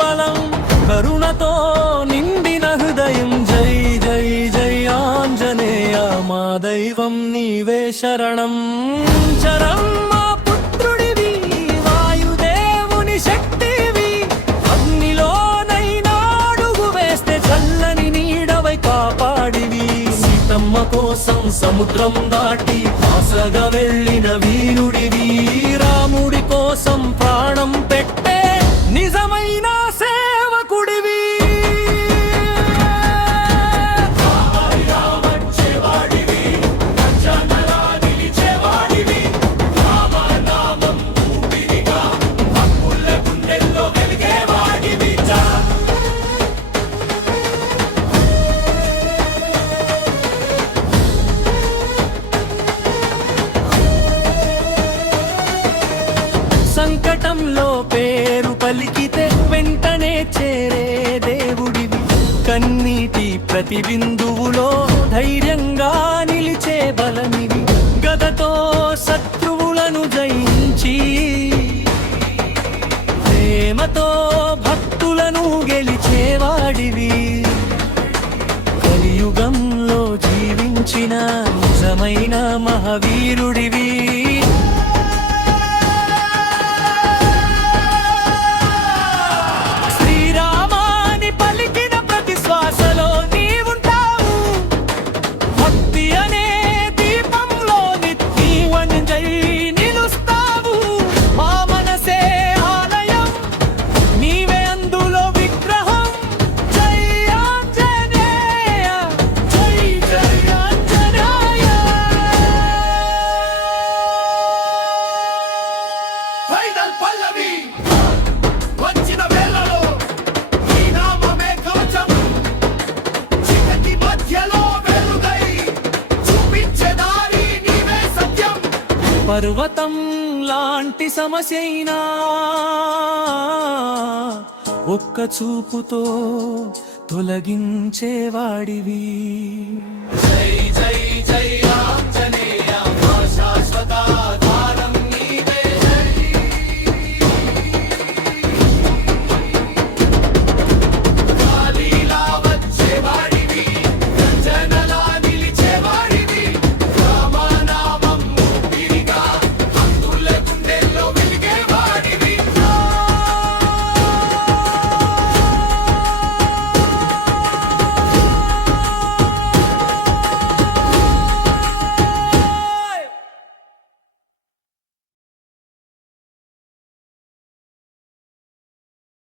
బలం కరుణతో నిండిన హృదయం జై జై జై ఆంజనేయ మా దైవం నీవే శరణం చరమ్మా పుత్రుడివి వాయుదేవుని శక్తివి అగ్నిలోనైనా అడుగు వేస్తే చల్లని నీడవై కాపాడివి సీతమ్మ కోసం సముద్రం దాటి ఆశగా వెళ్ళిన వీరుడివి రాముడి కోసం ప్రాణం పెట్టే నిజమైన సేవకుడివి సంకటంలో పేరు పలికితే వెంటనే చేరే దేవుడివి కన్నీటి ప్రతి బిందువులో ధైర్యంగా నిలిచే బలమివి గదతో శత్రువులను జయించి ప్రేమతో భక్తులను గెలిచేవాడివి కలియుగంలో జీవించిన నిజమైన మహావీరుడివి పర్వతం లాంటి సమస్యైనా ఒక్క చూపుతో తొలగించేవాడివి జై జై జై